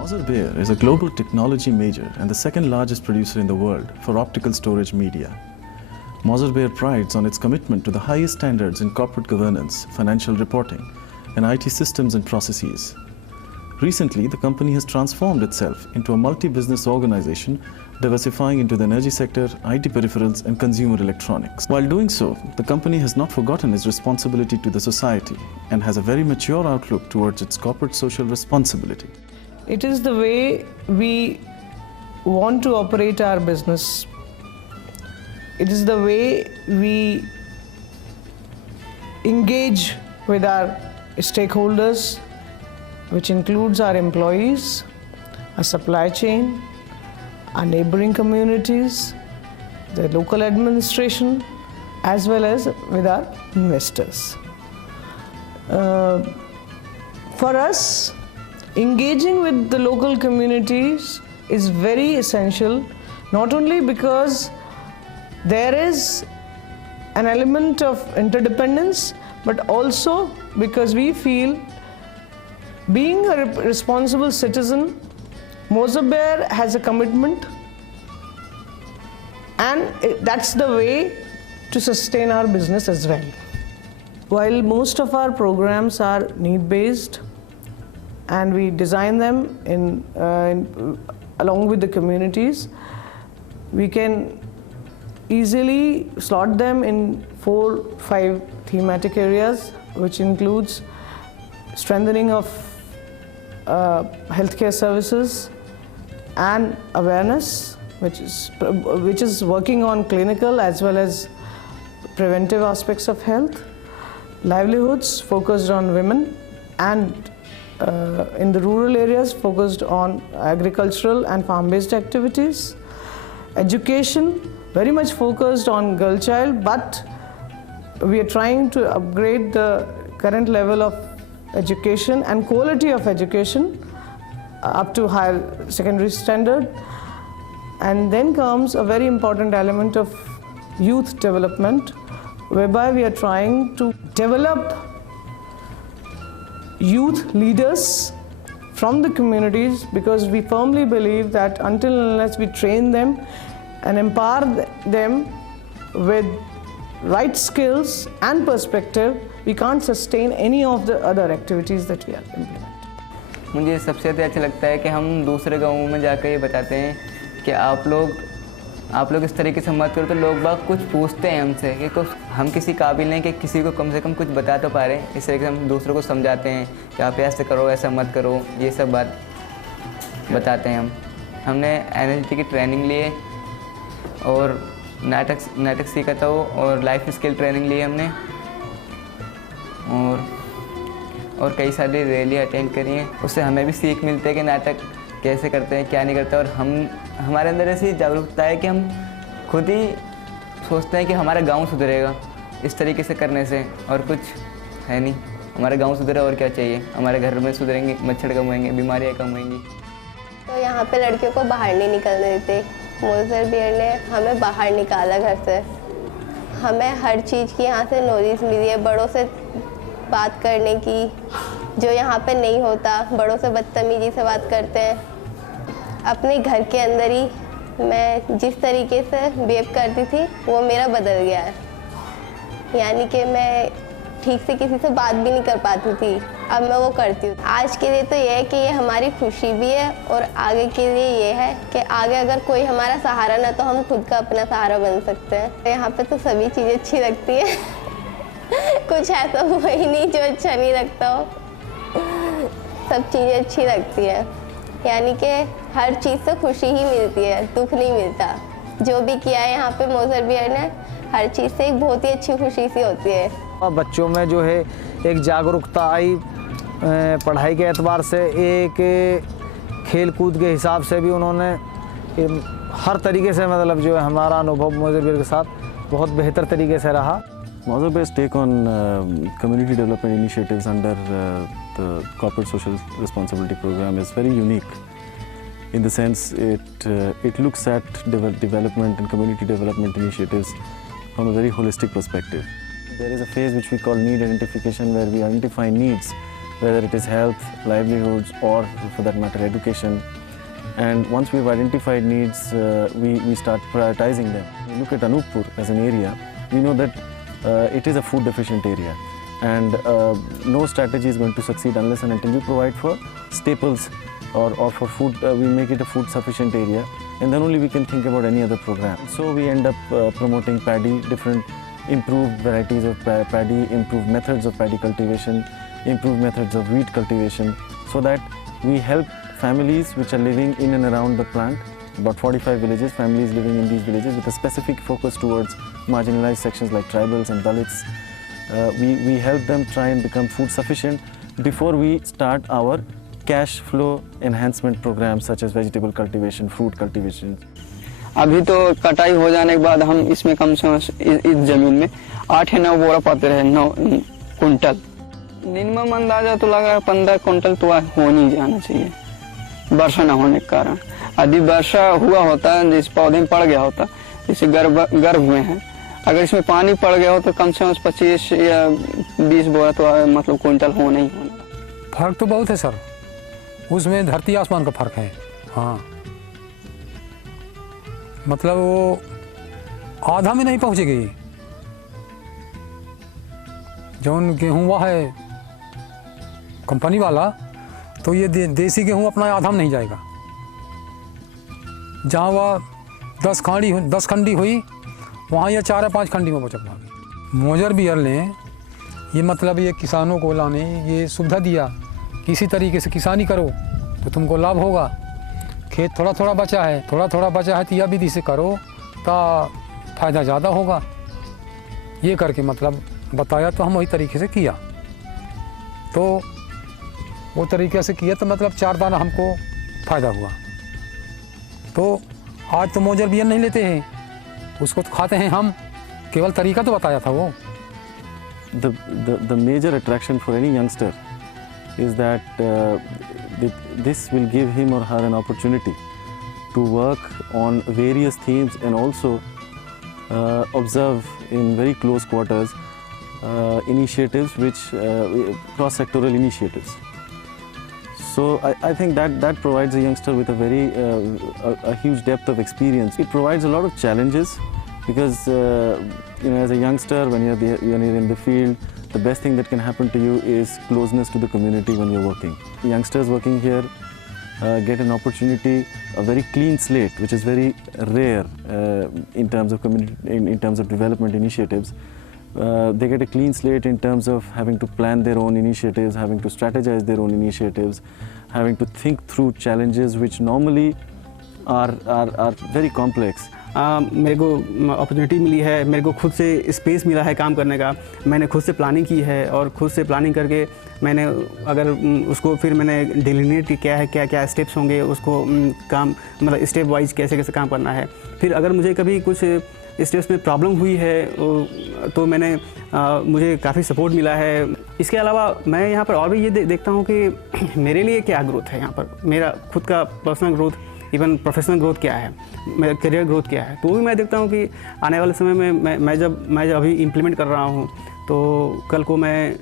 Mauser Bayer is a global technology major and the second largest producer in the world for optical storage media. Mauser Bayer prides on its commitment to the highest standards in corporate governance, financial reporting, and IT systems and processes. Recently, the company has transformed itself into a multi-business organization diversifying into the energy sector, IT peripherals, and consumer electronics. While doing so, the company has not forgotten its responsibility to the society and has a very mature outlook towards its corporate social responsibility. It is the way we want to operate our business. It is the way we engage with our stakeholders, which includes our employees, our supply chain, our neighboring communities, the local administration, as well as with our investors. For us, engaging with the local communities is very essential, not only because there is an element of interdependence, but also because we feel, being a responsible citizen, Mauser Bayer has a commitment, and that's the way to sustain our business as well. While most of our programs are need-based and we design them along with the communities, we can easily slot them in 4-5 thematic areas, which includes strengthening of healthcare services and awareness, which is working on clinical as well as preventive aspects of health, livelihoods focused on women, and in the rural areas focused on agricultural and farm-based activities, education very much focused on girl child, but we are trying to upgrade the current level of education and quality of education up to higher secondary standard. And then comes a very important element of youth development, whereby we are trying to develop youth leaders from the communities, because we firmly believe that until and unless we train them and empower them with right skills and perspective, we can't sustain any of the other activities that we are implementing. मुझे सबसे ज़्यादा अच्छा लगता है कि हम दूसरे गाँवों में जाकर ये बताते हैं कि आप लोग इस तरीके से मत करो, तो लोग बाग कुछ पूछते हैं हमसे कि कुछ हम किसी काबिल नहीं कि किसी को कम से कम कुछ बता तो पा रहे हैं। इस तरीके से हम दूसरों को समझाते हैं कि आप ऐसे करो, ऐसा मत करो, ये सब बात बताते हैं हमने एनएलटी की ट्रेनिंग लिए और नाटक सीखा था वो, और लाइफ स्किल ट्रेनिंग ली हमने, और कई सारी रैली अटेंड करी हैं। उससे हमें भी सीख मिलती है कि नाटक कैसे करते हैं, क्या नहीं करते, और हमारे अंदर ऐसी जागरूकता है कि हम खुद ही सोचते हैं कि हमारा गांव सुधरेगा इस तरीके से करने से, और कुछ है नहीं। हमारा गांव सुधरे और क्या चाहिए, हमारे घर में सुधरेंगे, मच्छर कम होंगे, बीमारियाँ कम होंगी। तो यहाँ पे लड़कियों को बाहर नहीं निकलने देते। मौजर बेयर ने हमें बाहर निकाला घर से। हमें हर चीज़ की यहाँ से नॉलेज मिली है, बड़ों से बात करने की, जो यहाँ पे नहीं होता। बड़ों से बदतमीजी से बात करते हैं। अपने घर के अंदर ही मैं जिस तरीके से बिहेव करती थी वो मेरा बदल गया है, यानी कि मैं ठीक से किसी से बात भी नहीं कर पाती थी, अब मैं वो करती हूँ। आज के लिए तो ये है कि ये हमारी खुशी भी है, और आगे के लिए ये है कि आगे अगर कोई हमारा सहारा ना, तो हम खुद का अपना सहारा बन सकते हैं। यहाँ पे तो सभी चीज़ें अच्छी लगती हैं कुछ ऐसा हुआ ही नहीं जो अच्छा नहीं लगता हो, सब चीज़ें अच्छी लगती है, यानी कि हर चीज़ से खुशी ही मिलती है, दुख नहीं मिलता। जो भी किया है यहाँ पे मौजर बेयर ने, हर चीज़ से एक बहुत ही अच्छी खुशी सी होती है। बच्चों में जो है एक जागरूकता आई, पढ़ाई के एतबार से, एक खेल कूद के हिसाब से भी उन्होंने हर तरीके से, मतलब जो है हमारा अनुभव मौजर बेयर के साथ बहुत बेहतर तरीके से रहा। Mauser Bayer's take on community development initiatives under the Corporate Social Responsibility Program is very unique, in the sense it looks at development and community development initiatives from a very holistic perspective. There is a phase which we call need identification, where we identify needs whether it is health, livelihoods, or for that matter education. And once we've identified needs, we start prioritizing them. We look at Anuppur as an area, we know that it is a food deficient area, and no strategy is going to succeed unless and until you provide for staples or for food, we make it a food sufficient area, and then only we can think about any other program. So we end up promoting paddy, different improved varieties of paddy, improved methods of paddy cultivation, improved methods of wheat cultivation, so that we help families which are living in and around the plant, about 45 villages, families living in these villages with a specific focus towards marginalized sections like tribals and Dalits. We help them try and become food sufficient before we start our cash flow enhancement programs such as vegetable cultivation, fruit cultivation. अभी तो कटाई हो जाने के बाद हम इसमें कम से कम इस ज़मीन में 8 या 9 बोरा पाते रहे, 9 कुंटल। मिनिमम अंदाजा तो लगा 15 कुंटल तो हो नहीं जाना चाहिए वर्षा न होने के कारण। यदि वर्षा हुआ होता, जिस पौधे में पड़ गया होता, जैसे गर्भ हुए हैं, अगर इसमें पानी पड़ गया हो तो कम से कम 25 या 20 बोरा तो मतलब कुंटल होना ही होना। फर्क तो बहुत है सर, उसमें धरती आसमान का फर्क है। हाँ, मतलब वो आधा में नहीं पहुंचेगी। जो गेहूँ हुआ है कंपनी वाला, तो ये देसी गेहूँ अपना आधा में नहीं जाएगा। जहाँ वह 10 खंडी हुई, वहाँ ये 4 या 5 खंडी में बचत होगी। मोजर बियर ने ये मतलब ये किसानों को लाने ये सुविधा दिया, किसी तरीके से किसानी करो तो तुमको लाभ होगा। खेत थोड़ा थोड़ा बचा है तो यह विधि से करो तो फ़ायदा ज़्यादा होगा। ये करके मतलब बताया तो हम वही तरीके से किया, तो वो तरीके से किया तो मतलब 4 दाना हमको फ़ायदा हुआ। तो आज तो मोजर बियर नहीं लेते हैं, उसको तो खाते हैं हम, केवल तरीका तो बताया था वो। The major attraction for any youngster is that this will give him or her an opportunity to work on various themes and also observe in very close quarters initiatives which cross-sectoral initiatives. So I think that provides a youngster with a very a huge depth of experience. It provides a lot of challenges because as a youngster, when you're in the field, the best thing that can happen to you is closeness to the community when you're working. Youngsters working here get an opportunity, a very clean slate, which is very rare in terms of in terms of development initiatives. They get a clean slate in terms of having to plan their own initiatives, having to strategize their own initiatives, having to think through challenges which normally are very complex. मेरे को opportunity मिली है, मेरे को खुद से space मिला है काम करने का। मैंने खुद से प्लानिंग की है और खुद से प्लानिंग करके मैंने अगर उसको फिर मैंने डिलिनेट किया है क्या क्या स्टेप्स होंगे, उसको काम मतलब स्टेप वाइज कैसे कैसे काम करना है। फिर अगर मुझे कभी कुछ स्टेप्स में प्रॉब्लम हुई है तो मुझे काफ़ी सपोर्ट मिला है। इसके अलावा मैं यहाँ पर और भी ये देखता हूँ कि मेरे लिए क्या ग्रोथ है यहाँ पर, मेरा खुद का personal growth, even professional growth क्या है, मेरा करियर ग्रोथ क्या है। तो भी मैं देखता हूँ कि आने वाले समय में मैं जब अभी इम्प्लीमेंट कर रहा हूँ तो कल को मैं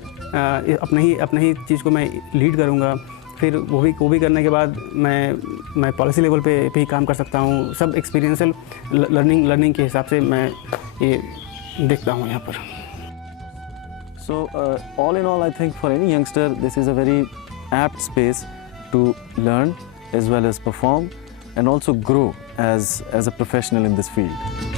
अपने ही चीज़ को मैं लीड करूँगा। फिर वो भी करने के बाद मैं पॉलिसी लेवल पे ही काम कर सकता हूँ। सब एक्सपीरियंशियल लर्निंग के हिसाब से मैं ये देखता हूँ यहाँ पर। So all in all, I think for any youngster, this is a very apt space to learn as well as perform and also grow as a professional in this field.